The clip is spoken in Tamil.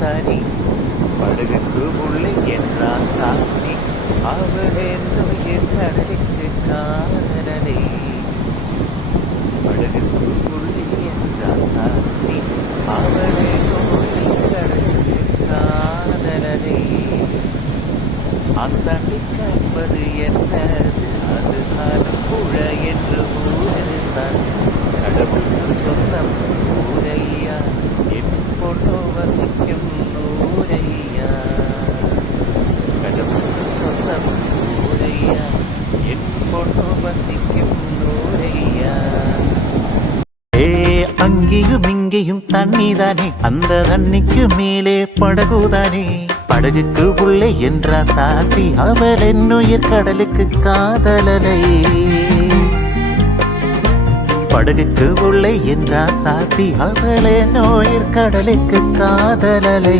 தனி படகுக்கு உள்ளே என்றான் சாத்தி அவள் என்னுயிர் கடலுக்கு காதலனை படகுக்கு உள்ளே என்றான் சாத்தி அவள் என்னுயிர் கடலுக்கு காதலனை அந்தண்டி காண்பது என்னது அது அனுப்புழ என்று ஊரெடுத்தான் கடவுளுக்கு சொந்தம் ஊரையா என் பொண்ணு வசிக்கும் ஊரையா கடவுளுக்கு சொந்தம் ஊரையா என் பொண்ணு வசிக்கும் ஊரையா அங்கேயும் இங்கேயும் தண்ணிதானே அந்த தண்ணிக்கு மேலே படகுதானே படகுக்கு உள்ளே என்ற சாத்தி அவள் என்னுயிர் கடலுக்கு காதலலை படகுக்கு உள்ளே என்ற சாத்தி அவள் என்னுயிர் கடலுக்கு காதலலை